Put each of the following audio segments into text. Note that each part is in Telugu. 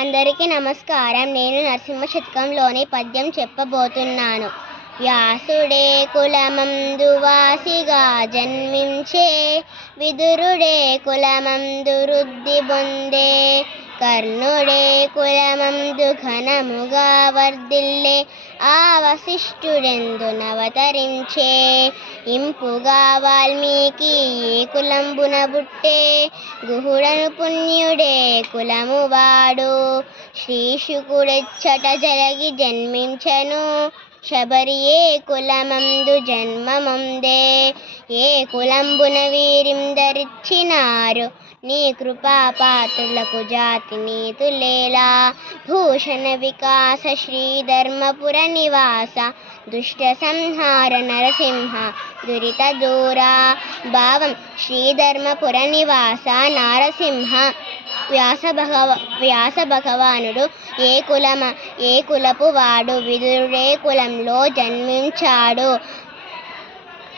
అందరికీ నమస్కారం. నేను నరసింహ శతకంలోని పద్యం చెప్పబోతున్నాను. వ్యాసుడే కులమందు వాసిగా జన్మించే, విదురుడే కులమందు వృద్ధి పొందే, కర్ణుడే కులమందు ఘనముగా వర్ధిల్లే, ఆ వశిష్ఠుడెందునవతరించే, ఇంపుగా వాల్మీకి ఏ కులంబున బుట్టే, గుహుడను పుణ్యుడే కులము వాడు, శ్రీశుకుడెచ్చట జలగి జన్మించెను, శబరి ఏ కులమందు జన్మమొందే, ఏ కులంబున వీరిందరిచ్చినారు, నీ కృపాపాత్రులకు జాతి నీతులేలా, భూషణ వికాస శ్రీధర్మపుర నివాస, దుష్ట సంహార నరసింహ దురిత దూరా. భావం: శ్రీధర్మపుర నివాస నారసింహ. వ్యాస భగవానుడు ఏ కులపు వాడు, విదురుడే కులంలో జన్మించాడు.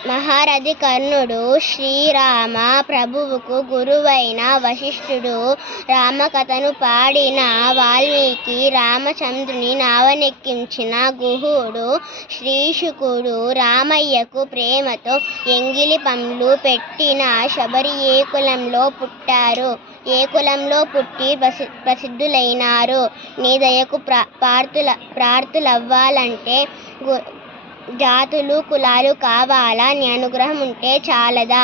మహారథి కర్ణుడు, శ్రీరామ ప్రభువుకు గురువైన వశిష్ఠుడు, రామకథను పాడిన వాల్మీకి, రామచంద్రుని నావనెక్కించిన గుహుడు, శ్రీశుకుడు, రామయ్యకు ప్రేమతో ఎంగిలి పండ్లు పెట్టిన శబరి ఏ కులంలో పుట్టారు, ఏ కులంలో పుట్టి ప్రసిద్ధులైనారు. నీ దయకు ప్రార్థులవ్వాలంటే జాతులు కులాలు కావాలా, నీ అనుగ్రహం ఉంటే చాలదా.